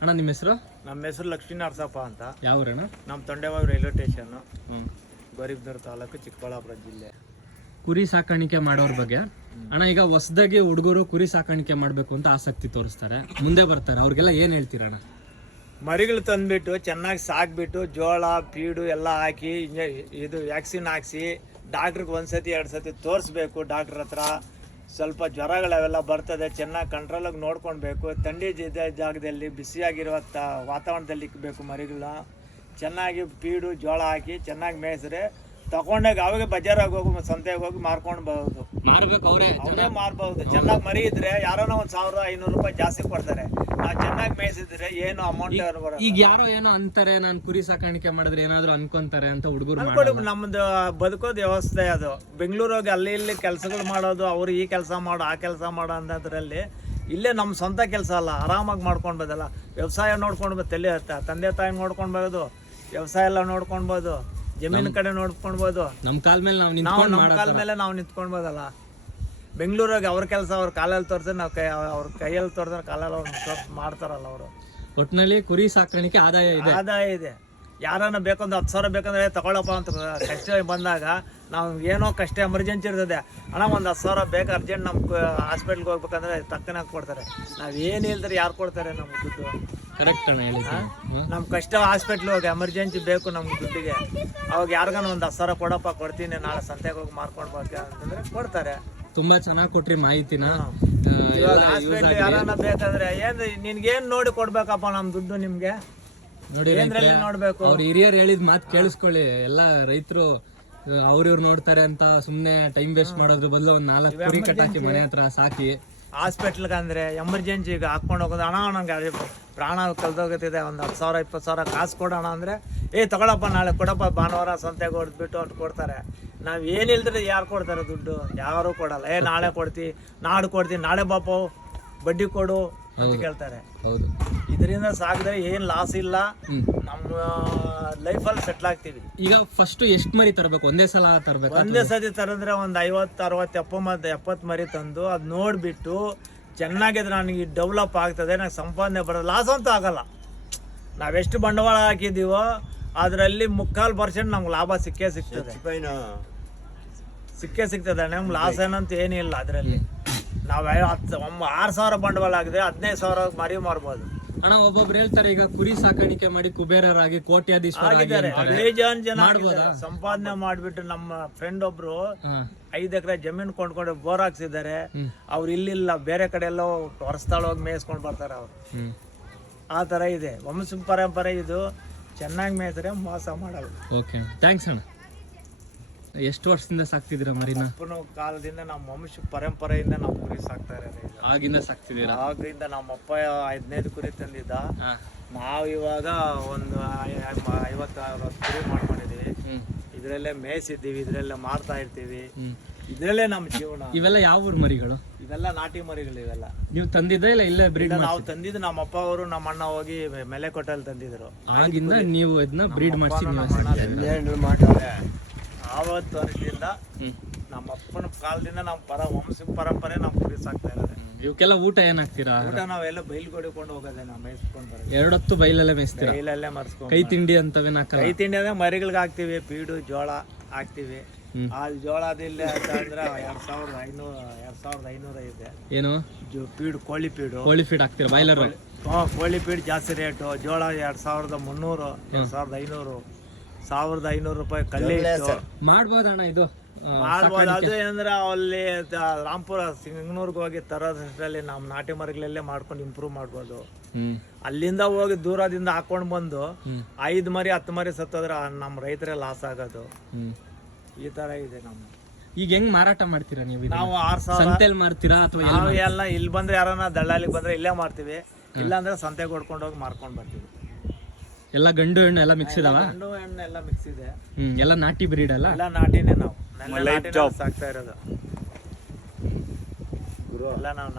ಅಣ್ಣ ನಿಮ್ಮ ಹೆಸರು? ನಮ್ಮ ಹೆಸರು ಲಕ್ಷ್ಮೀ ನರಸಪ್ಪ ಅಂತ. ಯಾವ ಊರಣ್ಣ? ನಮ್ಮ ತೊಂಡೆಬಾವಿ ರೈಲ್ವೆ ಸ್ಟೇಷನ್. ಗರೀಬ್ನೂರು ತಾಲೂಕು ಚಿಕ್ಕಬಳ್ಳಾಪುರ ಜಿಲ್ಲೆ. ಕುರಿ ಸಾಕಾಣಿಕೆ ಮಾಡೋರ ಬಗ್ಗೆ. ಅಣ್ಣ ಈಗ ಹೊಸದಾಗಿ ಹುಡುಗರು ಕುರಿ ಸಾಕಾಣಿಕೆ ಮಾಡಬೇಕು ಅಂತ ಆಸಕ್ತಿ ತೋರಿಸ್ತಾರೆ. ಮುಂದೆ ಬರ್ತಾರೆ. ಅವ್ರಿಗೆಲ್ಲ ಏನು ಹೇಳ್ತೀರಣ್ಣ ಮರಿಗಳು ತಂದ್ಬಿಟ್ಟು ಚೆನ್ನಾಗಿ ಸಾಕ್ಬಿಟ್ಟು ಜೋಳ ಪೀಡು ಎಲ್ಲ ಹಾಕಿ ಇಂಜೆ- ಇದು ವ್ಯಾಕ್ಸಿನ್ ಹಾಕ್ಸಿ ಡಾಕ್ಟ್ರಿಗೆ ಒಂದ್ಸತಿ ಎರಡು ಸತಿ ತೋರಿಸ್ಬೇಕು ಡಾಕ್ಟ್ರ್ ಹತ್ರ. ಸ್ವಲ್ಪ ಜ್ವರಗಳವೆಲ್ಲ ಬರ್ತದೆ, ಚೆನ್ನಾಗಿ ಕಂಟ್ರೋಲಾಗಿ ನೋಡ್ಕೊಳ್ಬೇಕು. ಥಂಡಿ ಜಿದ್ದ ಜಾಗದಲ್ಲಿ ಬಿಸಿಯಾಗಿರುವ ತ ವಾತಾವರಣದಲ್ಲಿ ಇಕ್ಕಬೇಕು ಮರಿಗಳನ್ನ ಚೆನ್ನಾಗಿ ಪೀಡು ಜೋಳ ಹಾಕಿ ಚೆನ್ನಾಗಿ ಮೇಯಿಸಿದ್ರೆ ತಗೊಂಡಾಗ ಅವಾಗ ಬಜಾರಾಗ ಹೋಗಿ ಸಂತೆಗೆ ಹೋಗಿ ಮಾರ್ಕೊಂಡು ಬರೋದು. ಮಾರ್ಬೇಕು ಅವರೇ ಅವರೇ ಮಾರ್ಬಹುದು ಚೆನ್ನಾಗಿ ಮರಿ ಇದ್ರೆ ಯಾರೋ ಒಂದ್ ಸಾವಿರ ಐನೂರು ರೂಪಾಯಿ ಜಾಸ್ತಿ ಕೊಡ್ತಾರೆ. ನಾವು ಚೆನ್ನಾಗಿ ಮೇಯಿಸಿದ್ರೆ ಏನು ಅಮೌಂಟ್ ಬರೋದು ಈಗ ಯಾರೋ ಏನೋ ಅಂತಾರೆ ನಾನು ಕುರಿ ಸಾಕಾಣಿಕೆ ಮಾಡಿದ್ರೆ ಏನಾದ್ರು ಅನ್ಕೊಂತಾರೆ ಅಂತ ಹುಡುಗರು ನಮ್ದು ಬದುಕೋದು ವ್ಯವಸ್ಥೆ ಅದು. ಬೆಂಗಳೂರಿಗೆ ಅಲ್ಲಿ ಇಲ್ಲಿ ಕೆಲಸಗಳು ಮಾಡೋದು ಅವ್ರು ಈ ಕೆಲಸ ಮಾಡು ಆ ಕೆಲಸ ಮಾಡು ಅನ್ನೋದ್ರಲ್ಲಿ ಇಲ್ಲೇ ನಮ್ಮ ಸ್ವಂತ ಕೆಲಸ ಅಲ್ಲ. ಆರಾಮಾಗಿ ಮಾಡ್ಕೊಳ್ಬೋದಲ್ಲ ವ್ಯವಸಾಯ ನೋಡ್ಕೊಂಡು ತಲೆ ತಂದೆ ತಾಯಿ ನೋಡ್ಕೊಳ್ಬೋದು ವ್ಯವಸಾಯ ಎಲ್ಲ ನೋಡ್ಕೊಳ್ಬೋದು ಜಮೀನು ಕಡೆ ನೋಡ್ಕೊಳ್ಬೋದು ನಮ್ ಕಾಲ್ ಮೇಲೆ ನಾವು ನಾವು ನಿಂತ್ಕೊಂಡು ನಮ್ಮ ಕಾಲ ಮೇಲೆ ನಾವು ನಿಂತ್ಕೊಳ್ಬೋದಲ್ಲ ಬೆಂಗಳೂರಾಗ ಅವ್ರ ಕೆಲಸ ಅವ್ರ ಕಾಲಲ್ಲಿ ತೋರಿದ್ರೆ ನಾವು ಕೈ ಅವ್ರ ಕೈಯಲ್ಲಿ ತೋರಿದ್ರೆ ಕಾಲಲ್ಲಿ ಅವ್ರು ತೋರ್ಸ್ ಮಾಡ್ತಾರಲ್ಲ ಅವರು. ಒಟ್ಟಿನಲ್ಲಿ ಕುರಿ ಸಾಕಾಣಿಕೆ ಆದಾಯ ಇದೆ. ಆದಾಯ ಇದೆ. ಯಾರನ್ನ ಬೇಕಂದ್ರೆ ಹತ್ತು ಸಾವಿರ ಬೇಕಂದ್ರೆ ತಗೊಳಪ್ಪ ಅಂತ ಕಷ್ಟ ಬಂದಾಗ ನಾವು ಏನೋ ಕಷ್ಟ ಎಮರ್ಜೆನ್ಸಿ ಇರ್ತದೆ. ಅಣ್ಣ ಒಂದು ಹತ್ತು ಸಾವಿರ ಬೇಕು ಅರ್ಜೆಂಟ್ ನಮ್ಮ ಹಾಸ್ಪಿಟ್ಲ್ಗೆ ಹೋಗ್ಬೇಕಂದ್ರೆ ತಕ್ಕನಾಗಿ ಕೊಡ್ತಾರೆ. ನಾವು ಏನು ಇಲ್ದ್ರೆ ಯಾರು ಕೊಡ್ತಾರೆ ನಮ್ಗೆ ದುಡ್ಡು? ಕರೆಕ್ಟ್. ನಮ್ಮ ಕಷ್ಟ ಹಾಸ್ಪಿಟ್ಲ್ ಹೋಗಿ ಎಮರ್ಜೆನ್ಸಿ ಬೇಕು ನಮ್ಗೆ ದುಡ್ಡಿಗೆ. ಅವಾಗ ಯಾರಿಗಾನ ಒಂದು ಹತ್ತು ಸಾವಿರ ಕೊಡಪ್ಪ ಕೊಡ್ತೀನಿ ನಾಳೆ ಸಂತೆಗೆ ಹೋಗಿ ಮಾರ್ಕೊಂಡ್ ಬಾಕಿ ಅಂತಂದ್ರೆ ಕೊಡ್ತಾರೆ. ತುಂಬಾ ಚೆನ್ನಾಗಿ ಕೊಟ್ರಿ ಮಾಹಿತಿನ. ಇವಾಗ ಹಾಸ್ಪಿಟ್ಲ್. ಯಾರನ್ನ ಬೇಕಂದ್ರೆ ಏನ್ ನಿನ್ಗೇನ್ ನೋಡಿ ಕೊಡ್ಬೇಕಪ್ಪ ನಮ್ ದುಡ್ಡು ನಿಮ್ಗೆ? ನೋಡಿ ನೋಡ್ಬೇಕು? ಅವ್ರ ಹಿರಿಯರು ಹೇಳಿದ ಮಾತು ಕೇಳಿಸ್ಕೊಳ್ಳಿ. ಎಲ್ಲಾ ರೈತರು ಅವ್ರಿವ್ರು ನೋಡ್ತಾರೆ ಅಂತ ಸುಮ್ನೆ ಟೈಮ್ ವೇಸ್ಟ್ ಮಾಡೋದ್ರ ಬದಲು ಒಂದ್ ನಾಲ್ಕು ಕುರಿ ಕಟ್ಟಾಕಿ ಮನೆ ಹತ್ರ ಸಾಕಿ. ಹಾಸ್ಪಿಟ್ಲ್ಗೆ ಅಂದ್ರೆ ಎಮರ್ಜೆನ್ಸಿಗೆ ಹಾಕ್ಕೊಂಡು ಹೋಗೋದು. ಅಣ್ಣ, ನಂಗೆ ಅದೇ ಪ್ರಾಣ ಕಲ್ದೋಗುತ್ತಿದೆ ಒಂದು ಹತ್ತು ಸಾವಿರ, ಇಪ್ಪತ್ತು ಸಾವಿರ ಕಾಸು ಕೊಡೋಣ ಅಂದರೆ, ಏ, ತಗೊಳಪ್ಪ, ನಾಳೆ ಕೊಡಪ್ಪ, ಭಾನುವಾರ ಸಂತೆಗೆ ಹೊಡೆದ್ಬಿಟ್ಟು ಅಷ್ಟು ಕೊಡ್ತಾರೆ. ನಾವು ಏನಿಲ್ದ್ರೆ ಯಾರು ಕೊಡ್ತಾರೆ ದುಡ್ಡು? ಯಾರೂ ಕೊಡಲ್ಲ. ಏ, ನಾಳೆ ಕೊಡ್ತಿ, ನಾಡು ಕೊಡ್ತೀವಿ ನಾಳೆ ಬಾಪು ಬಡ್ಡಿ ಕೊಡು ಅಂತ ಕೇಳ್ತಾರೆ. ಹೌದು. ಇದರಿಂದ ಸಾಕಿದ್ರೆ ಏನು ಲಾಸ್ ಇಲ್ಲ. ನಮ್ಮ ಲೈಫಲ್ಲಿ ಸೆಟ್ಲ್ ಆಗ್ತೀವಿ. ಈಗ ಫಸ್ಟ್ ಎಷ್ಟು ಮರಿ ತರಬೇಕು? ಒಂದೇ ಸಲ ತರಬೇಕು ಒಂದೇ ಸತಿ ತರಂದ್ರೆ ಒಂದು ಐವತ್ತು ಅರವತ್ತು ಎಪ್ಪತ್ತು ಎಪ್ಪತ್ತು ಮರಿ ತಂದು ಅದು ನೋಡಿಬಿಟ್ಟು ಚೆನ್ನಾಗಿದ್ರೆ ನನಗೆ ಡೆವಲಪ್ ಆಗ್ತದೆ ನನಗೆ ಸಂಪಾದನೆ ಬರೋದು. ಲಾಸ್ ಅಂತೂ ಆಗಲ್ಲ. ನಾವೆಷ್ಟು ಬಂಡವಾಳ ಹಾಕಿದ್ದೀವೋ ಅದರಲ್ಲಿ ಮುಕ್ಕಾಲು ಪರ್ಸೆಂಟ್ ನಮ್ಗೆ ಲಾಭ ಸಿಕ್ಕೇ ಸಿಗ್ತದೆ. ಸಿಕ್ಕೇ ಸಿಗ್ತದೆ ನಮ್ಗೆ ಲಾಸ್ ಏನಂತ ಏನಿಲ್ಲ ಅದರಲ್ಲಿ. ನಾವು ಹತ್ತು ಒಮ್ಮ ಆರು ಸಾವಿರ ಬಂಡವಾಳ ಆಗಿದೆ ಹದಿನೈದು ಸಾವಿರ ಮರಿ ಮಾರ್ಬೋದು. ಅಣ್ಣ ಒಬ್ಬೊಬ್ರು ಹೇಳ್ತಾರೆ ಈಗ ಕುರಿ ಸಾಕಾಣಿಕೆ ಮಾಡಿ ಕುಬೇರರಾಗಿ ಕೋಟ್ಯಾಧೀಶ್ವರ ಆಗಿದ್ದಾರೆ ಬೇಜಾನ್ ಜನ. ಸಂಪಾದನೆ ಮಾಡ್ಬಿಟ್ಟು ನಮ್ಮ ಫ್ರೆಂಡ್ ಒಬ್ರು ಐದು ಎಕರೆ ಜಮೀನು ಕೊಂಡ್ಕೊಂಡು ಬೋರ್ ಹಾಕ್ಸಿದ್ದಾರೆ. ಅವ್ರು ಇಲ್ಲಿಲ್ಲ ಬೇರೆ ಕಡೆ ಎಲ್ಲೋ ಹೊರಸ್ಥಳ ಹೋಗಿ ಮೇಯಿಸ್ಕೊಂಡು ಬರ್ತಾರೆ ಅವ್ರು. ಆ ತರ ಇದೆ. ವಂಶ ಪರಂಪರೆ ಇದು. ಚೆನ್ನಾಗಿ ಮೇಯ್ತಾರೆ ಮೋಸ ಮಾಡಲ್ಲ. ಓಕೆ ಥ್ಯಾಂಕ್ಸ್ ಅಣ್ಣ. ಎಷ್ಟು ವರ್ಷದಿಂದ ಸಾಕ್ತಿದ್ದೀರಾ ಮರಿನ? ಅಪ್ಪನ ಕಾಲದಿಂದ ನಮ್ಮ ವಂಶ ಪರಂಪರೆಯಿಂದ ನಾವು ಕುರಿ ಸಾಕ್ತಾ ಇರೋದು. ಆಗಿಂದ ಸಾಕ್ತಿದ್ದೀರಾ? ಆಗಿಂದ ನಮ್ಮ ಅಪ್ಪ ಹದಿನೈದು ಕುರಿ ತಂದಿದ್ದ. ನಾವ್ ಇವಾಗ ಒಂದು ಐವತ್ತು ಅರವತ್ತು ಕುರಿ ಮಾಡ್ಕೊಂಡಿದೀವಿ. ಇದ್ರಲ್ಲೇ ಮೇಯಿಸಿದ್ದೀವಿ ಇದ್ರಲ್ಲೇ ಮಾಡ್ತಾ ಇರ್ತೀವಿ. ಇದ್ರಲ್ಲೇ ನಮ್ಮ ಜೀವನ. ಇವೆಲ್ಲ ಯಾವ ಊರ್ ಮರಿಗಳು? ಇವೆಲ್ಲ ನಾಟಿ ಮರಿಗಳು ಇವೆಲ್ಲ. ನೀವು ತಂದಿದ್ದ ಇಲ್ಲ ಇಲ್ಲೇ ಬ್ರೀಡ್ ನಾವು ತಂದಿದ್ದು ನಮ್ಮ ಅಪ್ಪ ಅವರು ನಮ್ಮ ಅಣ್ಣ ಹೋಗಿ ಮೆಲೆಕೋಟೆಲ್ ತಂದಿದ್ರು. ಆಗಿಂದ ನೀವು ಇದನ್ನ ಬ್ರೀಡ್ ಮಾಡಿಸಿ ಆವತ್ತು ವರ್ಷದಿಂದ ನಮ್ಮ ಅಪ್ಪನ ಕಾಲದಿಂದ ನಮ್ಮ ಪರ ವಂಶ ಪರಂಪರೆ ನಮ್ ಕುರಿ ಸಾಕ್ತಾ ಇರೋದು ಇವಕ್ಕೆಲ್ಲ ಊಟ ಏನಾಗ್ತೀರಾ? ಹಾಕ್ತೀರಾ ಊಟ ನಾವೆಲ್ಲ ಬೈಲ್ ಕೊಡಿಕೊಂಡು ಹೋಗೋದೇ ನಾವು ಮೇಯಿಸ್ಕೊಂಡು ಬರೋದು. ಎರಡೊತ್ತು ಬೈಲಲ್ಲೇ ಮೇಯಿಸ್ತೀರಾ? ಬೈಲಲ್ಲೇ ಮರ್ಸ್ಕೊಂಡು ಕೈ ತಿಂಡಿ ಅಂತವೇ ಹಾಕಲ್ಲ ಕೈ ತಿಂಡಿ ಅಂದ್ರೆ ಮರಿಗಳಿಗೆ ಹಾಕ್ತಿವಿ ಪೀಡು ಜೋಳ ಹಾಕ್ತಿವಿ. ಆ ಜೋಳದಿಲ್ಲ ಅಂತ ಅಂದ್ರೆ ಎರಡ್ ಸಾವಿರದ ಐನೂರ ಎರಡ್ ಸಾವಿರದ ಐನೂರ ಇದೆ ಏನು? ಜೋ ಪೀಡು ಕೋಳಿ ಪೀಡು. ಕೋಳಿ ಫೀಡ್ ಹಾಕ್ತೀರಾ ಬಾಯ್ಲರ್? ಹಾ, ಕೋಳಿ ಪೀಡ್ ಜಾಸ್ತಿ ರೇಟು. ಜೋಳ ಎರಡ್ ಸಾವಿರದ ಮುನ್ನೂರು ಎರಡ್ ಸಾವಿರದ ಐನೂರು. ಸಾವಿರದ ಐನೂರು ರೂಪಾಯಿ ಕಳ್ಳಿ ಇತ್ತು. ಮಾಡ್ಬೋದಣ್ಣ ಇದು ಮಾಡ್ಬೋದು. ಅದು ಏನಂದ್ರೆ ಅಲ್ಲಿ ರಾಮ್ಪುರ ರಾಂಪುರ ಸಿಂಗನೂರ್ಗೆ ಹೋಗಿ ತರೋದ್ರಲ್ಲಿ ನಾವು ನಾಟಿ ಮರಗಳಲ್ಲೇ ಮಾಡ್ಕೊಂಡು ಇಂಪ್ರೂವ್ ಮಾಡ್ಬೋದು. ಅಲ್ಲಿಂದ ಹೋಗಿ ದೂರದಿಂದ ಹಾಕೊಂಡು ಬಂದು ಐದ್ ಮರಿ ಹತ್ತು ಮರಿ ಸತ್ತೋದ್ರೆ ನಮ್ಮ ರೈತರೇ ಲಾಸ್ ಆಗೋದು. ಈ ತರ ಇದೆ ನಮ್ಮ ಈಗ ಹೆಂಗ್ ಮಾರಾಟ ಮಾಡ್ತೀರಾ ನೀವು? ನಾವು ಆರ್ ಸಾವಿರ ಸಂತೆಲ್ ಮಾರ್ತೀರಾ ಅಥವಾ ನಾವು ಎಲ್ಲ ಇಲ್ಲಿ ಬಂದ್ರೆ ಯಾರನ್ನ ದಳ್ಳಾಲಿಗೆ ಬಂದ್ರೆ ಇಲ್ಲೇ ಮಾಡ್ತೀವಿ ಇಲ್ಲಾಂದ್ರೆ ಸಂತೆಗೆ ಹೊಡ್ಕೊಂಡು ಹೋಗಿ ಮಾರ್ಕೊಂಡು ಬರ್ತೀವಿ. ಎಲ್ಲ ಗಂಡು ಹೆಣ್ಣು ಎಲ್ಲ ಮಿಕ್ಸ್ ಇದಾವ? ಗಂಡು ಹೆಣ್ಣು ಎಲ್ಲ ಮಿಕ್ಸ್ ಇದೆ. ಹ್ಮ್ ಎಲ್ಲ ನಾಟಿ ಬ್ರೀಡ್ ಅಲ್ಲ? ಎಲ್ಲ ನಾಟಿನೇ ನಾವು. ಎಲ್ಲ ನಾಟಿನೇ ಸಾಕ್ತಾ ಇರೋದು. ಎಲ್ಲ ನಾವು